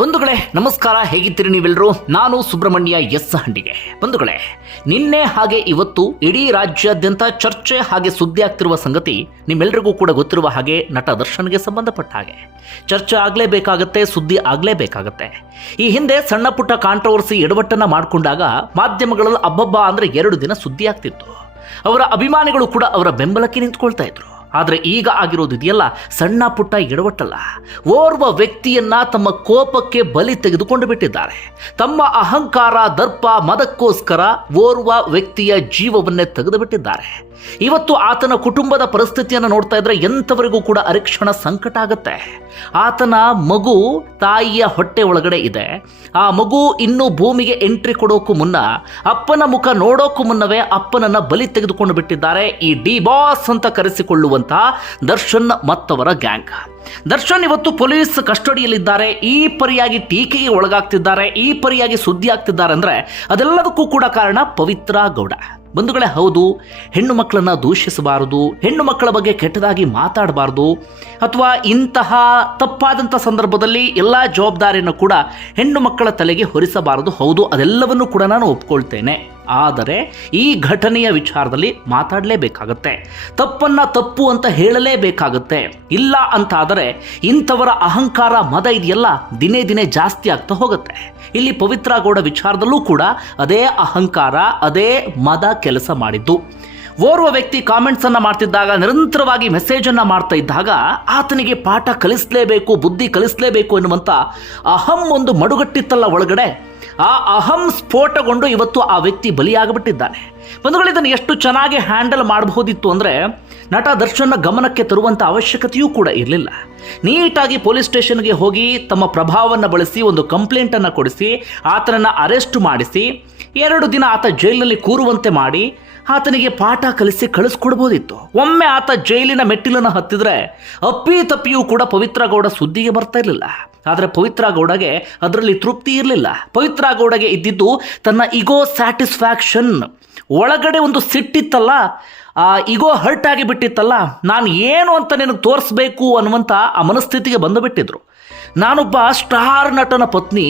ಬಂಧುಗಳೇ ನಮಸ್ಕಾರ, ಹೇಗಿದ್ದೀರಿ ನೀವೆಲ್ಲರೂ? ನಾನು ಸುಬ್ರಹ್ಮಣ್ಯ ಎಸ್ ಹಂಡಿಗೆ. ಬಂಧುಗಳೇ, ನಿನ್ನೆ ಹಾಗೆ ಇವತ್ತು ಇಡೀ ರಾಜ್ಯಾದ್ಯಂತ ಚರ್ಚೆ ಹಾಗೆ ಸುದ್ದಿ ಆಗ್ತಿರುವ ಸಂಗತಿ ನಿಮ್ಮೆಲ್ಲರಿಗೂ ಕೂಡ ಗೊತ್ತಿರುವ ಹಾಗೆ ನಟ ದರ್ಶನ್ಗೆ ಸಂಬಂಧಪಟ್ಟ ಹಾಗೆ ಚರ್ಚೆ ಆಗಲೇಬೇಕಾಗತ್ತೆ, ಸುದ್ದಿ ಆಗಲೇಬೇಕಾಗತ್ತೆ. ಈ ಹಿಂದೆ ಸಣ್ಣ ಪುಟ್ಟ ಕಾಂಟ್ರವರ್ಸಿ ಎಡವಟ್ಟನ್ನ ಮಾಡಿಕೊಂಡಾಗ ಮಾಧ್ಯಮಗಳಲ್ಲಿ ಅಬ್ಬಬ್ಬ ಅಂದ್ರೆ 2 ದಿನ ಸುದ್ದಿ ಆಗ್ತಿತ್ತು. ಅವರ ಅಭಿಮಾನಿಗಳು ಕೂಡ ಅವರ ಬೆಂಬಲಕ್ಕೆ ನಿಂತ್ಕೊಳ್ತಾ ಇದ್ರು. ಆದರೆ ಈಗ ಆಗಿರೋದು ಇದೆಯಲ್ಲ, ಸಣ್ಣ ಪುಟ್ಟ ಎಡವಟ್ಟಲ್ಲ. ಓರ್ವ ವ್ಯಕ್ತಿಯನ್ನ ತಮ್ಮ ಕೋಪಕ್ಕೆ ಬಲಿ ತೆಗೆದುಕೊಂಡು ಬಿಟ್ಟಿದ್ದಾರೆ. ತಮ್ಮ ಅಹಂಕಾರ, ದರ್ಪ, ಮದಕ್ಕೋಸ್ಕರ ಓರ್ವ ವ್ಯಕ್ತಿಯ ಜೀವವನ್ನೇ ತೆಗೆದು ಬಿಟ್ಟಿದ್ದಾರೆ. ಇವತ್ತು ಆತನ ಕುಟುಂಬದ ಪರಿಸ್ಥಿತಿಯನ್ನು ನೋಡ್ತಾ ಇದ್ರೆ ಎಂಥವರಿಗೂ ಕೂಡ ಅರಿಕ್ಷಣ ಸಂಕಟ ಆಗುತ್ತೆ. ಆತನ ಮಗು ತಾಯಿಯ ಹೊಟ್ಟೆ ಒಳಗಡೆ ಇದೆ. ಆ ಮಗು ಇನ್ನೂ ಭೂಮಿಗೆ ಎಂಟ್ರಿ ಕೊಡೋಕ್ಕೂ ಮುನ್ನ, ಅಪ್ಪನ ಮುಖ ನೋಡೋಕ್ಕೂ ಮುನ್ನವೇ ಅಪ್ಪನನ್ನ ಬಲಿ ತೆಗೆದುಕೊಂಡು ಬಿಟ್ಟಿದ್ದಾರೆ ಈ ಡಿ ಬಾಸ್ ಅಂತ ಕರೆಸಿಕೊಳ್ಳುವಂತಹ ದರ್ಶನ್ ಮತ್ತವರ ಗ್ಯಾಂಗ್. ದರ್ಶನ್ ಇವತ್ತು ಪೊಲೀಸ್ ಕಸ್ಟಡಿಯಲ್ಲಿದ್ದಾರೆ. ಈ ಪರಿಯಾಗಿ ಟೀಕೆಗೆ ಒಳಗಾಗ್ತಿದ್ದಾರೆ, ಈ ಪರಿಯಾಗಿ ಸುದ್ದಿ ಆಗ್ತಿದ್ದಾರೆ ಅಂದ್ರೆ ಅದೆಲ್ಲದಕ್ಕೂ ಕೂಡ ಕಾರಣ ಪವಿತ್ರ ಗೌಡ. ಬಂಧುಗಳೇ, ಹೌದು, ಹೆಣ್ಣು ಮಕ್ಕಳನ್ನ ದೂಷಿಸಬಾರದು, ಹೆಣ್ಣು ಮಕ್ಕಳ ಬಗ್ಗೆ ಕೆಟ್ಟದಾಗಿ ಮಾತಾಡಬಾರ್ದು, ಅಥವಾ ಇಂತಹ ತಪ್ಪಾದಂಥ ಸಂದರ್ಭದಲ್ಲಿ ಎಲ್ಲ ಜವಾಬ್ದಾರಿಯನ್ನು ಕೂಡ ಹೆಣ್ಣು ಮಕ್ಕಳ ತಲೆಗೆ ಹೊರಿಸಬಾರದು. ಹೌದು, ಅದೆಲ್ಲವನ್ನು ಕೂಡ ನಾನು ಒಪ್ಕೊಳ್ತೇನೆ. ಆದರೆ ಈ ಘಟನೆಯ ವಿಚಾರದಲ್ಲಿ ಮಾತಾಡಲೇಬೇಕಾಗತ್ತೆ, ತಪ್ಪನ್ನ ತಪ್ಪು ಅಂತ ಹೇಳಲೇಬೇಕಾಗತ್ತೆ. ಇಲ್ಲ ಅಂತಾದರೆ ಇಂಥವರ ಅಹಂಕಾರ, ಮದ ಇದೆಯಲ್ಲ, ದಿನೇ ದಿನೇ ಜಾಸ್ತಿ ಆಗ್ತಾ ಹೋಗುತ್ತೆ. ಇಲ್ಲಿ ಪವಿತ್ರ ಗೌಡ ವಿಚಾರದಲ್ಲೂ ಕೂಡ ಅದೇ ಅಹಂಕಾರ, ಅದೇ ಮದ ಕೆಲಸ ಮಾಡಿದ್ದು. ಓರ್ವ ವ್ಯಕ್ತಿ ಕಾಮೆಂಟ್ಸ್ ಅನ್ನ ಮಾಡ್ತಿದ್ದಾಗ, ನಿರಂತರವಾಗಿ ಮೆಸೇಜ್ ಅನ್ನ ಮಾಡ್ತಾ ಇದ್ದಾಗ ಆತನಿಗೆ ಪಾಠ ಕಲಿಸಲೇಬೇಕು, ಬುದ್ಧಿ ಕಲಿಸಲೇಬೇಕು ಎನ್ನುವಂತ ಅಹಂ ಒಂದು ಮಡುಗಟ್ಟಿತ್ತಲ್ಲ ಒಳಗಡೆ, ಆ ಅಹಂ ಸ್ಫೋಟಗೊಂಡು ಇವತ್ತು ಆ ವ್ಯಕ್ತಿ ಬಲಿಯಾಗಿಬಿಟ್ಟಿದ್ದಾನೆ. ಬಂಧುಗಳು, ಇದನ್ನು ಎಷ್ಟು ಚೆನ್ನಾಗಿ ಹ್ಯಾಂಡಲ್ ಮಾಡಬಹುದಿತ್ತು ಅಂದರೆ ನಟ ದರ್ಶನ್ನ ಗಮನಕ್ಕೆ ತರುವಂಥ ಅವಶ್ಯಕತೆಯೂ ಕೂಡ ಇರಲಿಲ್ಲ. ನೀಟಾಗಿ ಪೊಲೀಸ್ ಸ್ಟೇಷನ್ಗೆ ಹೋಗಿ ತಮ್ಮ ಪ್ರಭಾವವನ್ನು ಬಳಸಿ ಒಂದು ಕಂಪ್ಲೇಂಟನ್ನು ಕೊಡಿಸಿ ಆತನನ್ನು ಅರೆಸ್ಟ್ ಮಾಡಿಸಿ 2 ದಿನ ಆತ ಜೈಲಿನಲ್ಲಿ ಕೂರುವಂತೆ ಮಾಡಿ ಆತನಿಗೆ ಪಾಠ ಕಲಿಸಿ ಕಳಿಸ್ಕೊಡ್ಬೋದಿತ್ತು. ಒಮ್ಮೆ ಆತ ಜೈಲಿನ ಮೆಟ್ಟಿಲನ್ನು ಹತ್ತಿದ್ರೆ ಅಪ್ಪಿ ತಪ್ಪಿಯೂ ಕೂಡ ಪವಿತ್ರ ಗೌಡ ಸುದ್ದಿಗೆ ಬರ್ತಾ ಇರಲಿಲ್ಲ. ಆದರೆ ಪವಿತ್ರ ಗೌಡಗೆ ಅದರಲ್ಲಿ ತೃಪ್ತಿ ಇರಲಿಲ್ಲ. ಪವಿತ್ರ ಗೌಡಗೆ ಇದ್ದಿದ್ದು ತನ್ನ ಇಗೋ ಸ್ಯಾಟಿಸ್ಫ್ಯಾಕ್ಷನ್. ಒಳಗಡೆ ಒಂದು ಸಿಟ್ಟಿತ್ತಲ್ಲ, ಆ ಇಗೋ ಹರ್ಟ್ ಆಗಿ ಬಿಟ್ಟಿತ್ತಲ್ಲ, ನಾನು ಏನು ಅಂತ ನಿನಗೆ ತೋರಿಸ್ಬೇಕು ಅನ್ನುವಂಥ ಆ ಮನಸ್ಥಿತಿಗೆ ಬಂದು ಬಿಟ್ಟಿದ್ರು. ನಾನೊಬ್ಬ ಸ್ಟಾರ್ ನಟನ ಪತ್ನಿ,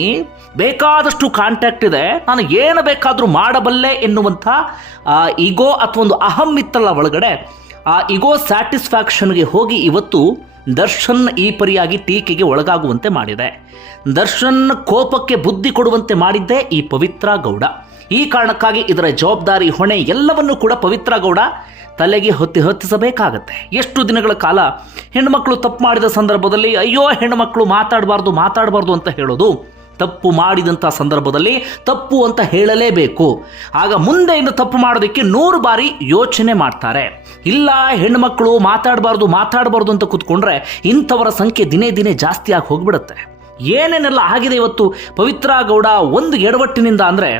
ಬೇಕಾದಷ್ಟು ಕಾಂಟ್ಯಾಕ್ಟ್ ಇದೆ, ನಾನು ಏನು ಬೇಕಾದರೂ ಮಾಡಬಲ್ಲೆ ಎನ್ನುವಂಥ ಆ ಇಗೋ ಅಥವಾ ಒಂದು ಅಹಂ ಇತ್ತಲ್ಲ ಒಳಗಡೆ, ಆ ಇಗೋ ಸ್ಯಾಟಿಸ್ಫ್ಯಾಕ್ಷನ್ಗೆ ಹೋಗಿ ಇವತ್ತು ದರ್ಶನ್ ಈ ಪರಿಯಾಗಿ ಟೀಕೆಗೆ ಒಳಗಾಗುವಂತೆ ಮಾಡಿದೆ. ದರ್ಶನ್ ಕೋಪಕ್ಕೆ ಬುದ್ಧಿ ಕೊಡುವಂತೆ ಮಾಡಿದ್ದೇ ಈ ಪವಿತ್ರ ಗೌಡ. ಈ ಕಾರಣಕ್ಕಾಗಿ ಇದರ ಜವಾಬ್ದಾರಿ, ಹೊಣೆ ಎಲ್ಲವನ್ನೂ ಕೂಡ ಪವಿತ್ರ ಗೌಡ ತಲೆಗೆ ಹೊತ್ತಿಸಬೇಕಾಗತ್ತೆ. ಎಷ್ಟು ದಿನಗಳ ಕಾಲ ಹೆಣ್ಣುಮಕ್ಕಳು ತಪ್ಪು ಮಾಡಿದ ಸಂದರ್ಭದಲ್ಲಿ ಅಯ್ಯೋ ಹೆಣ್ಣುಮಕ್ಕಳು ಮಾತಾಡಬಾರ್ದು ಅಂತ ಹೇಳೋದು, ತಪ್ಪು ಮಾಡಿದಂಥ ಸಂದರ್ಭದಲ್ಲಿ ತಪ್ಪು ಅಂತ ಹೇಳಲೇಬೇಕು. ಆಗ ಮುಂದೆ ಇನ್ನು ತಪ್ಪು ಮಾಡೋದಕ್ಕೆ 100 ಬಾರಿ ಯೋಚನೆ ಮಾಡ್ತಾರೆ. ಇಲ್ಲ, ಹೆಣ್ಣುಮಕ್ಕಳು ಮಾತಾಡಬಾರ್ದು ಅಂತ ಕೂತ್ಕೊಂಡ್ರೆ ಇಂಥವರ ಸಂಖ್ಯೆ ದಿನೇ ದಿನೇ ಜಾಸ್ತಿ ಆಗಿ ಹೋಗ್ಬಿಡುತ್ತೆ. ಏನೇನೆಲ್ಲ ಆಗಿದೆ ಇವತ್ತು ಪವಿತ್ರ ಗೌಡ ಒಂದು ಎಡವಟ್ಟಿನಿಂದ ಅಂದರೆ,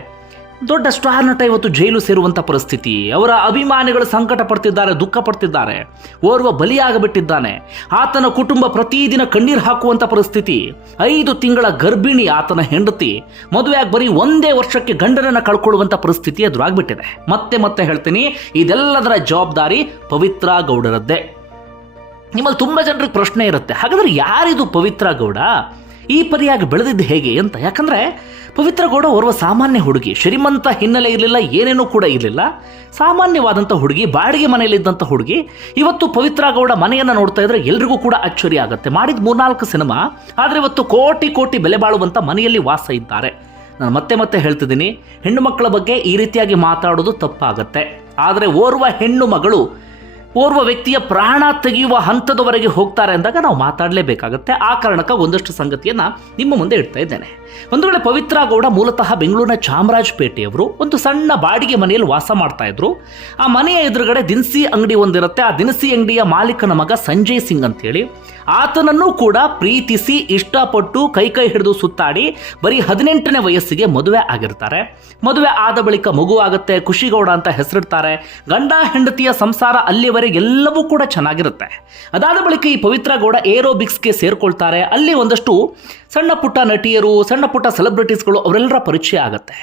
ದೊಡ್ಡ ಸ್ಟಾರ್ ನಟ ಇವತ್ತು ಜೈಲು ಸೇರುವಂಥ ಪರಿಸ್ಥಿತಿ. ಅವರ ಅಭಿಮಾನಿಗಳು ಸಂಕಟ ಪಡ್ತಿದ್ದಾರೆ, ದುಃಖ ಪಡ್ತಿದ್ದಾರೆ. ಓರ್ವ ಬಲಿಯಾಗಿಬಿಟ್ಟಿದ್ದಾನೆ. ಆತನ ಕುಟುಂಬ ಪ್ರತಿದಿನ ಕಣ್ಣೀರು ಹಾಕುವಂಥ ಪರಿಸ್ಥಿತಿ. 5 ತಿಂಗಳ ಗರ್ಭಿಣಿ ಆತನ ಹೆಂಡತಿ, ಮದುವೆಯಾಗಿ ಬರೀ 1 ವರ್ಷಕ್ಕೆ ಗಂಡನನ್ನು ಕಳ್ಕೊಳ್ಳುವಂಥ ಪರಿಸ್ಥಿತಿ ಎದುರಾಗ್ಬಿಟ್ಟಿದೆ. ಮತ್ತೆ ಹೇಳ್ತೀನಿ, ಇದೆಲ್ಲದರ ಜವಾಬ್ದಾರಿ ಪವಿತ್ರ ಗೌಡರದ್ದೇ. ನಿಮ್ಮಲ್ಲಿ ತುಂಬ ಜನರಿಗೆ ಪ್ರಶ್ನೆ ಇರುತ್ತೆ, ಹಾಗಾದ್ರೆ ಯಾರಿದು ಪವಿತ್ರ ಗೌಡ, ಈ ಪರಿಯಾಗಿ ಬೆಳೆದಿದ್ದು ಹೇಗೆ ಅಂತ? ಯಾಕಂದರೆ ಪವಿತ್ರ ಗೌಡ ಓರ್ವ ಸಾಮಾನ್ಯ ಹುಡುಗಿ, ಶ್ರೀಮಂತ ಹಿನ್ನೆಲೆ ಇರಲಿಲ್ಲ, ಏನೇನೂ ಕೂಡ ಇರಲಿಲ್ಲ. ಸಾಮಾನ್ಯವಾದಂಥ ಹುಡುಗಿ, ಬಾಡಿಗೆ ಮನೆಯಲ್ಲಿದ್ದಂಥ ಹುಡುಗಿ. ಇವತ್ತು ಪವಿತ್ರ ಗೌಡ ಮನೆಯನ್ನು ನೋಡ್ತಾ ಇದ್ರೆ ಎಲ್ರಿಗೂ ಕೂಡ ಅಚ್ಚರಿ ಆಗುತ್ತೆ. ಮಾಡಿದ 3-4 ಸಿನಿಮಾ, ಆದರೆ ಇವತ್ತು ಕೋಟಿ ಬೆಲೆ ಬಾಳುವಂಥ ಮನೆಯಲ್ಲಿ ವಾಸ ಇದ್ದಾರೆ. ನಾನು ಮತ್ತೆ ಹೇಳ್ತಿದ್ದೀನಿ, ಹೆಣ್ಣು ಮಕ್ಕಳ ಬಗ್ಗೆ ಈ ರೀತಿಯಾಗಿ ಮಾತಾಡೋದು ತಪ್ಪಾಗತ್ತೆ. ಆದರೆ ಓರ್ವ ಹೆಣ್ಣು ಮಗಳು ಓರ್ವ ವ್ಯಕ್ತಿಯ ಪ್ರಾಣ ತೆಗೆಯುವ ಹಂತದವರೆಗೆ ಹೋಗ್ತಾರೆ ಅಂದಾಗ ನಾವು ಮಾತಾಡಲೇಬೇಕಾಗತ್ತೆ. ಆ ಕಾರಣಕ್ಕೆ ಒಂದಷ್ಟು ಸಂಗತಿಯನ್ನು ನಿಮ್ಮ ಮುಂದೆ ಇಡ್ತಾ ಇದ್ದೇನೆ. ಒಂದು ವೇಳೆ ಪವಿತ್ರ ಗೌಡ ಮೂಲತಃ ಬೆಂಗಳೂರಿನ ಚಾಮರಾಜಪೇಟೆಯವರು. ಒಂದು ಸಣ್ಣ ಬಾಡಿಗೆ ಮನೆಯಲ್ಲಿ ವಾಸ ಮಾಡ್ತಾ ಇದ್ರು. ಆ ಮನೆಯ ಎದುರುಗಡೆ ದಿನಸಿ ಅಂಗಡಿ ಒಂದಿರುತ್ತೆ. ಆ ದಿನಸಿ ಅಂಗಡಿಯ ಮಾಲೀಕನ ಮಗ ಸಂಜಯ್ ಸಿಂಗ್ ಅಂತೇಳಿ, ಆತನನ್ನು ಕೂಡ ಪ್ರೀತಿಸಿ ಇಷ್ಟಪಟ್ಟು ಕೈ ಹಿಡಿದು ಸುತ್ತಾಡಿ ಬರೀ 18ನೇ ವಯಸ್ಸಿಗೆ ಮದುವೆ ಆಗಿರ್ತಾರೆ. ಮದುವೆ ಆದ ಬಳಿಕ ಮಗು ಆಗುತ್ತೆ, ಖುಷಿಗೌಡ ಅಂತ ಹೆಸರಿಡ್ತಾರೆ. ಗಂಡ ಹೆಂಡತಿಯ ಸಂಸಾರ ಅಲ್ಲಿವರೆಗೆ ಇಲ್ಲಿವರೆಗೆ ಎಲ್ಲವೂ ಕೂಡ ಚೆನ್ನಾಗಿರುತ್ತೆ. ಅದಾದ ಬಳಿಕ ಈ ಪವಿತ್ರ ಗೌಡ ಏರೋಬಿಕ್ಸ್ಗೆ ಸೇರ್ಕೊಳ್ತಾರೆ. ಅಲ್ಲಿ ಒಂದಷ್ಟು ಸಣ್ಣ ಪುಟ್ಟ ನಟಿಯರು, ಸಣ್ಣ ಪುಟ್ಟ ಸೆಲೆಬ್ರಿಟೀಸ್ಗಳು ಅವರೆಲ್ಲರ ಪರಿಚಯ ಆಗುತ್ತೆ.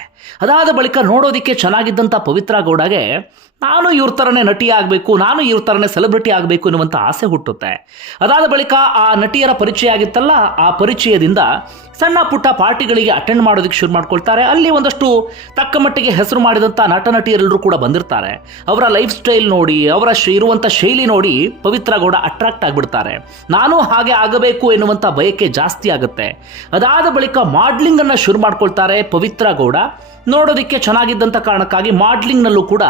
ಅದಾದ ಬಳಿಕ ನೋಡೋದಕ್ಕೆ ಚೆನ್ನಾಗಿದ್ದಂಥ ಪವಿತ್ರ ಗೌಡಗೆ ನಾನು ಇವ್ರ ಥರನೇ ನಟಿ ಆಗಬೇಕು, ನಾನು ಇವ್ರ ಥರನೇ ಸೆಲೆಬ್ರಿಟಿ ಆಗಬೇಕು ಎನ್ನುವಂಥ ಆಸೆ ಹುಟ್ಟುತ್ತೆ. ಅದಾದ ಬಳಿಕ ಆ ನಟಿಯರ ಪರಿಚಯ ಆಗಿತ್ತಲ್ಲ, ಆ ಪರಿಚಯದಿಂದ ಸಣ್ಣ ಪುಟ್ಟ ಪಾರ್ಟಿಗಳಿಗೆ ಅಟೆಂಡ್ ಮಾಡೋದಕ್ಕೆ ಶುರು ಮಾಡ್ಕೊಳ್ತಾರೆ. ಅಲ್ಲಿ ಒಂದಷ್ಟು ತಕ್ಕ ಮಟ್ಟಿಗೆ ಹೆಸರು ಮಾಡಿದಂಥ ನಟ ನಟಿಯರೆಲ್ಲರೂ ಕೂಡ ಬಂದಿರ್ತಾರೆ. ಅವರ ಲೈಫ್ ಸ್ಟೈಲ್ ನೋಡಿ, ಅವರ ಇರುವಂಥ ಶೈಲಿ ನೋಡಿ ಪವಿತ್ರ ಗೌಡ ಅಟ್ರಾಕ್ಟ್ ಆಗಿಬಿಡ್ತಾರೆ. ನಾನು ಹಾಗೆ ಆಗಬೇಕು ಎನ್ನುವಂಥ ಬಯಕೆ ಜಾಸ್ತಿ ಆಗುತ್ತೆ. ಅದಾದ ಬಳಿಕ ಮಾಡ್ಲಿಂಗನ್ನು ಶುರು ಮಾಡ್ಕೊಳ್ತಾರೆ ಪವಿತ್ರ ಗೌಡ. ನೋಡೋದಕ್ಕೆ ಚೆನ್ನಾಗಿದ್ದಂಥ ಕಾರಣಕ್ಕಾಗಿ ಮಾಡ್ಲಿಂಗ್ನಲ್ಲೂ ಕೂಡ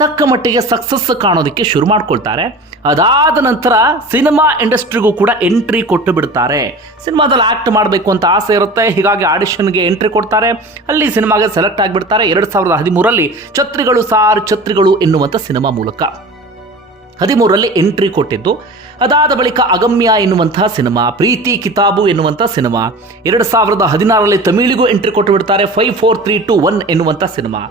ತಕ್ಕ ಮಟ್ಟಿಗೆ ಸಕ್ಸಸ್ ಕಾಣೋದಕ್ಕೆ ಶುರು ಮಾಡ್ಕೊಳ್ತಾರೆ. ಅದಾದ ನಂತರ ಸಿನಿಮಾ ಇಂಡಸ್ಟ್ರಿಗೂ ಕೂಡ ಎಂಟ್ರಿ ಕೊಟ್ಟು ಬಿಡ್ತಾರೆ. ಸಿನಿಮಾದಲ್ಲಿ ಆ್ಯಕ್ಟ್ ಮಾಡಬೇಕು ಅಂತ ಆಸೆ ಇರುತ್ತೆ, ಹೀಗಾಗಿ ಆಡಿಷನ್ಗೆ ಎಂಟ್ರಿ ಕೊಡ್ತಾರೆ. ಅಲ್ಲಿ ಸಿನಿಮಾಗೆ ಸೆಲೆಕ್ಟ್ ಆಗಿಬಿಡ್ತಾರೆ. 2013ರಲ್ಲಿ ಛತ್ರಿಗಳು ಎನ್ನುವಂಥ ಸಿನಿಮಾ ಮೂಲಕ 13ರಲ್ಲಿ ಎಂಟ್ರಿ ಕೊಟ್ಟಿದ್ದು. ಅದಾದ ಬಳಿಕ ಅಗಮ್ಯ ಎನ್ನುವಂತಹ ಸಿನಿಮಾ, ಪ್ರೀತಿ ಕಿತಾಬು ಎನ್ನುವಂಥ ಸಿನಿಮಾ, 2016ರಲ್ಲಿ ತಮಿಳಿಗೂ ಎಂಟ್ರಿ ಕೊಟ್ಟು ಬಿಡ್ತಾರೆ. 5 4 3 2 1 ಎನ್ನುವಂಥ ಸಿನಿಮಾ.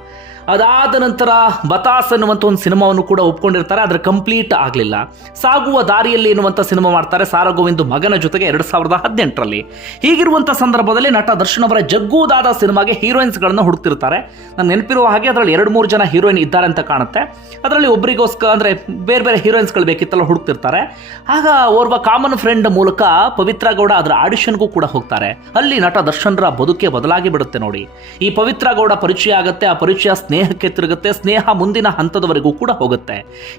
ಅದಾದ ನಂತರ ಬತಾಸ್ ಎನ್ನುವಂಥ ಒಂದು ಸಿನಿಮಾವನ್ನು ಕೂಡ ಒಪ್ಕೊಂಡಿರ್ತಾರೆ, ಆದರೆ ಕಂಪ್ಲೀಟ್ ಆಗಲಿಲ್ಲ. ಸಾಗುವ ದಾರಿಯಲ್ಲಿ ಎನ್ನುವಂಥ ಸಿನಿಮಾ ಮಾಡ್ತಾರೆ ಸಾರಾ ಗೋವಿಂದ್ ಮಗನ ಜೊತೆಗೆ 2018ರಲ್ಲಿ. ಹೀಗಿರುವಂಥ ಸಂದರ್ಭದಲ್ಲಿ ನಟ ದರ್ಶನ್ ಅವರ ಜಗ್ಗೂದಾದ ಸಿನಿಮಾಗೆ ಹೀರೋಯಿನ್ಸ್ಗಳನ್ನು ಹುಡುಕ್ತಿರ್ತಾರೆ. ನಾನು ನೆನಪಿರುವ ಹಾಗೆ ಅದರಲ್ಲಿ 2-3 ಜನ ಹೀರೋಯಿನ್ ಇದ್ದಾರೆ ಅಂತ ಕಾಣುತ್ತೆ. ಅದರಲ್ಲಿ ಒಬ್ಬರಿಗೋಸ್ಕರ ಅಂದರೆ ಬೇರೆ ಬೇರೆ ಹೀರೋಯಿನ್ಸ್ಗಳು ಬೇಕಿತ್ತಲ್ಲ, ಹುಡುಕ್ತಿರ್ತಾರೆ. ಆಗ ಓರ್ವ ಕಾಮನ್ ಫ್ರೆಂಡ್ ಮೂಲಕ ಪವಿತ್ರ ಗೌಡ ಅದರ ಆಡಿಷನ್ಗೂ ಕೂಡ ಹೋಗ್ತಾರೆ. ಅಲ್ಲಿ ನಟ ದರ್ಶನ್ರ ಬದುಕೆ ಬದಲಾಗಿ ಬಿಡುತ್ತೆ ನೋಡಿ. ಈ ಪವಿತ್ರ ಗೌಡ ಪರಿಚಯ ಆಗುತ್ತೆ. ಆ ಪರಿಚಯ ಸ್ನೇಹಕ್ಕೆ ತಿರುಗುತ್ತೆ. ಸ್ನೇಹ ಮುಂದಿನ ಹಂತದವರೆಗೂ ಕೂಡ ಹೋಗುತ್ತೆ.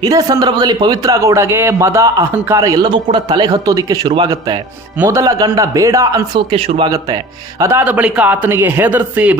ಇದೇ ಸಂದರ್ಭದಲ್ಲಿ ಪವಿತ್ರ ಗೌಡಗೆ ಮದ, ಅಹಂಕಾರ ಎಲ್ಲವೂ ಕೂಡ ತಲೆಗೆ ಹತ್ತೋದಿಕ್ಕೆ ಶುರುವಾಗುತ್ತೆ. ಮೊದಲ ಗಂಡ ಬೇಡ ಅನ್ಸೋಕೆ ಶುರುವಾಗುತ್ತೆ. ಅದಾದ ಬಳಿಕ ಆತನಿಗೆ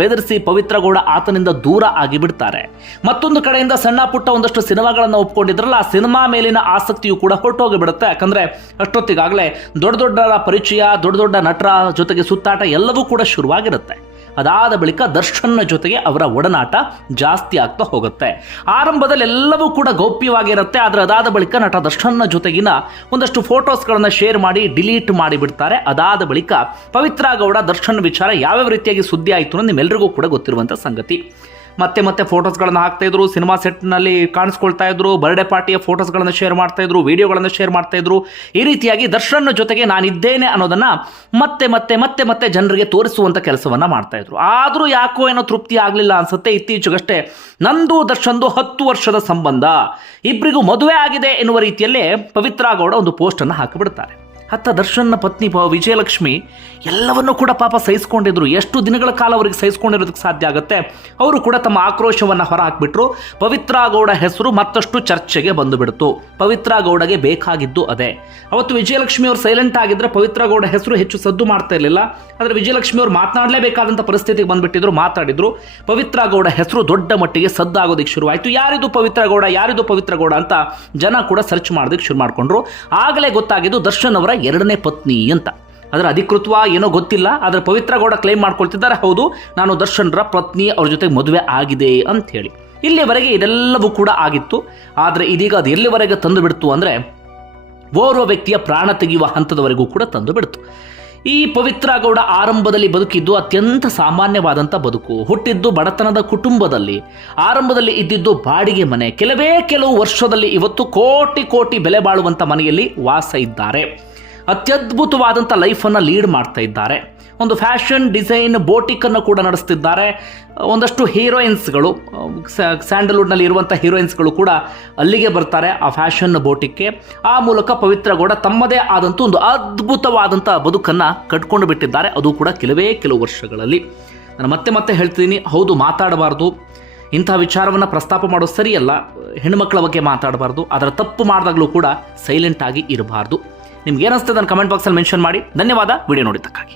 ಬೆದರಿಸಿ ಪವಿತ್ರ ಗೌಡ ಆತನಿಂದ ದೂರ ಆಗಿ ಬಿಡ್ತಾರೆ. ಮತ್ತೊಂದು ಕಡೆಯಿಂದ ಸಣ್ಣ ಪುಟ್ಟ ಒಂದಷ್ಟು ಸಿನಿಮಾಗಳನ್ನು ಒಪ್ಕೊಂಡಿದ್ರಲ್ಲ, ಆ ಸಿನಿಮಾ ಮೇಲಿನ ಆಸಕ್ತಿಯು ಕೂಡ ಹೊರಟೋಗಿಬಿಡುತ್ತೆ. ಯಾಕಂದ್ರೆ ಅಷ್ಟೊತ್ತಿಗಾಗಲೇ ದೊಡ್ಡ ಪರಿಚಯ, ದೊಡ್ಡ ನಟರ ಜೊತೆಗೆ ಸುತ್ತಾಟ ಎಲ್ಲವೂ ಕೂಡ ಶುರುವಾಗಿರುತ್ತೆ. ಅದಾದ ಬಳಿಕ ದರ್ಶನ್ನ ಜೊತೆಗೆ ಅವರ ಒಡನಾಟ ಜಾಸ್ತಿ ಆಗ್ತಾ ಹೋಗುತ್ತೆ. ಆರಂಭದಲ್ಲಿ ಎಲ್ಲವೂ ಕೂಡ ಗೌಪ್ಯವಾಗಿರುತ್ತೆ. ಆದರೆ ಅದಾದ ಬಳಿಕ ನಟ ದರ್ಶನ್ನ ಜೊತೆಗಿನ ಒಂದಷ್ಟು ಫೋಟೋಸ್ಗಳನ್ನು ಶೇರ್ ಮಾಡಿ ಡಿಲೀಟ್ ಮಾಡಿಬಿಡ್ತಾರೆ. ಅದಾದ ಬಳಿಕ ಪವಿತ್ರ ಗೌಡ ದರ್ಶನ್ ವಿಚಾರ ಯಾವ್ಯಾವ ರೀತಿಯಾಗಿ ಸುದ್ದಿ ಆಯಿತು ಅನ್ನೋ ನಿಮ್ಮೆಲ್ಲರಿಗೂ ಕೂಡ ಗೊತ್ತಿರುವಂಥ ಸಂಗತಿ. ಮತ್ತೆ ಫೋಟೋಸ್ಗಳನ್ನು ಹಾಕ್ತಾ ಇದ್ರು, ಸಿನಿಮಾ ಸೆಟ್ನಲ್ಲಿ ಕಾಣಿಸ್ಕೊಳ್ತಾ ಇದ್ರು, ಬರ್ಡೇ ಪಾರ್ಟಿಯ ಫೋಟೋಸ್ಗಳನ್ನು ಶೇರ್ ಮಾಡ್ತಾ ಇದ್ರು, ವಿಡಿಯೋಗಳನ್ನು ಶೇರ್ ಮಾಡ್ತಾ ಇದ್ರು. ಈ ರೀತಿಯಾಗಿ ದರ್ಶನ್ ಜೊತೆಗೆ ನಾನಿದ್ದೇನೆ ಅನ್ನೋದನ್ನ ಮತ್ತೆ ಜನರಿಗೆ ತೋರಿಸುವಂತ ಕೆಲಸವನ್ನ ಮಾಡ್ತಾ ಇದ್ರು. ಆದರೂ ಯಾಕೋ ಏನೋ ತೃಪ್ತಿ ಆಗಲಿಲ್ಲ ಅನ್ಸುತ್ತೆ. ಇತ್ತೀಚೆಗಷ್ಟೇ ನಂದು ದರ್ಶನ್ದು 10 ವರ್ಷದ ಸಂಬಂಧ, ಇಬ್ಬರಿಗೂ ಮದುವೆ ಆಗಿದೆ ಎನ್ನುವ ರೀತಿಯಲ್ಲೇ ಪವಿತ್ರ ಗೌಡ ಒಂದು ಪೋಸ್ಟ್ ಅನ್ನು ಹಾಕಿಬಿಡ್ತಾರೆ. ಅತ್ತ ದರ್ಶನ್ನ ಪತ್ನಿ ವಿಜಯಲಕ್ಷ್ಮಿ ಎಲ್ಲವನ್ನೂ ಕೂಡ ಪಾಪ ಸಹಿಸ್ಕೊಂಡಿದ್ರು. ಎಷ್ಟು ದಿನಗಳ ಕಾಲ ಅವರಿಗೆ ಸಹಿಸ್ಕೊಂಡಿರೋದಕ್ಕೆ ಸಾಧ್ಯ ಆಗುತ್ತೆ. ಅವರು ಕೂಡ ತಮ್ಮ ಆಕ್ರೋಶವನ್ನು ಹೊರ ಹಾಕಿಬಿಟ್ರು. ಪವಿತ್ರ ಗೌಡ ಹೆಸರು ಮತ್ತಷ್ಟು ಚರ್ಚೆಗೆ ಬಂದು ಬಿಡ್ತು. ಪವಿತ್ರ ಗೌಡಗೆ ಬೇಕಾಗಿದ್ದು ಅದೇ. ಅವತ್ತು ವಿಜಯಲಕ್ಷ್ಮಿ ಅವರು ಸೈಲೆಂಟ್ ಆಗಿದ್ರೆ ಪವಿತ್ರ ಗೌಡ ಹೆಸರು ಹೆಚ್ಚು ಸದ್ದು ಮಾಡ್ತಾ ಇರಲಿಲ್ಲ. ಆದರೆ ವಿಜಯಲಕ್ಷ್ಮಿ ಅವರು ಮಾತನಾಡಲೇಬೇಕಾದಂಥ ಪರಿಸ್ಥಿತಿಗೆ ಬಂದ್ಬಿಟ್ಟಿದ್ರು, ಮಾತಾಡಿದ್ರು. ಪವಿತ್ರ ಗೌಡ ಹೆಸರು ದೊಡ್ಡ ಮಟ್ಟಿಗೆ ಸದ್ದಾಗೋದಕ್ಕೆ ಶುರುವಾಯಿತು. ಯಾರಿದು ಪವಿತ್ರ ಗೌಡ ಅಂತ ಜನ ಕೂಡ ಸರ್ಚ್ ಮಾಡೋದಕ್ಕೆ ಶುರು ಮಾಡಿಕೊಂಡ್ರು. ಆಗಲೇ ಗೊತ್ತಾಗಿದ್ದು ದರ್ಶನ್ ಅವರ 2ನೇ ಪತ್ನಿ ಅಂತ. ಅದರ ಅಧಿಕೃತವ ಏನೋ ಗೊತ್ತಿಲ್ಲ. ಆದರೆ ಪವಿತ್ರ ಗೌಡ ಕ್ಲೈಮ್ ಮಾಡ್ಕೊಳ್ತಿದ್ದಾರೆ, ಹೌದು ನಾನು ದರ್ಶನ್ರ ಪತ್ನಿ, ಅವ್ರ ಜೊತೆಗೆ ಮದುವೆ ಆಗಿದೆ ಅಂತ ಹೇಳಿ. ಇಲ್ಲಿವರೆಗೆ ಇದೆಲ್ಲವೂ ಕೂಡ ಆಗಿತ್ತು. ಆದರೆ ಇದೀಗ ಅದು ಎಲ್ಲಿವರೆಗೆ ತಂದು ಬಿಡ್ತು ಅಂದರೆ ಓರ್ವ ವ್ಯಕ್ತಿಯ ಪ್ರಾಣ ತೆಗೆಯುವ ಹಂತದವರೆಗೂ ಕೂಡ ತಂದು ಬಿಡ್ತು. ಈ ಪವಿತ್ರ ಗೌಡ ಆರಂಭದಲ್ಲಿ ಬದುಕಿದ್ದು ಅತ್ಯಂತ ಸಾಮಾನ್ಯವಾದಂಥ ಬದುಕು. ಹುಟ್ಟಿದ್ದು ಬಡತನದ ಕುಟುಂಬದಲ್ಲಿ, ಆರಂಭದಲ್ಲಿ ಇದ್ದಿದ್ದು ಬಾಡಿಗೆ ಮನೆ. ಕೆಲವು ವರ್ಷದಲ್ಲಿ ಇವತ್ತು ಕೋಟಿ ಬೆಲೆ ಬಾಳುವಂಥ ಮನೆಯಲ್ಲಿ ವಾಸ ಇದ್ದಾರೆ. ಅತ್ಯದ್ಭುತವಾದಂಥ ಲೈಫನ್ನು ಲೀಡ್ ಮಾಡ್ತಾ ಇದ್ದಾರೆ. ಒಂದು ಫ್ಯಾಷನ್ ಡಿಸೈನ್ ಬೋಟಿಕನ್ನು ಕೂಡ ನಡೆಸ್ತಿದ್ದಾರೆ. ಒಂದಷ್ಟು ಹೀರೋಯಿನ್ಸ್ಗಳು, ಸ್ಯಾಂಡಲ್ವುಡ್ನಲ್ಲಿ ಇರುವಂಥ ಹೀರೋಯಿನ್ಸ್ಗಳು ಕೂಡ ಅಲ್ಲಿಗೆ ಬರ್ತಾರೆ ಆ ಫ್ಯಾಷನ್ ಬೋಟಿಕ್ಕೆ. ಆ ಮೂಲಕ ಪವಿತ್ರ ಗೌಡ ತಮ್ಮದೇ ಆದಂಥ ಒಂದು ಅದ್ಭುತವಾದಂಥ ಬದುಕನ್ನು ಕಟ್ಕೊಂಡು ಬಿಟ್ಟಿದ್ದಾರೆ. ಅದು ಕೂಡ ಕೆಲವು ವರ್ಷಗಳಲ್ಲಿ. ನಾನು ಮತ್ತೆ ಹೇಳ್ತೀನಿ, ಹೌದು ಮಾತಾಡಬಾರ್ದು, ಇಂಥ ವಿಚಾರವನ್ನು ಪ್ರಸ್ತಾಪ ಮಾಡೋದು ಸರಿಯಲ್ಲ. ಹೆಣ್ಣುಮಕ್ಕಳ ಬಗ್ಗೆ ಮಾತಾಡಬಾರ್ದು. ಅದರ ತಪ್ಪು ಮಾಡಿದಾಗಲೂ ಕೂಡ ಸೈಲೆಂಟ್ ಆಗಿ ಇರಬಾರ್ದು. ನಿಮ್ಗೆ ಏನಿಸ್ತದೆ ಅದನ್ನು ಕಮೆಂಟ್ ಬಾಕ್ಸಲ್ಲಿ ಮೆನ್ಷನ್ ಮಾಡಿ. ಧನ್ಯವಾದ ವಿಡಿಯೋ ನೋಡಿದ್ದಕ್ಕಾಗಿ.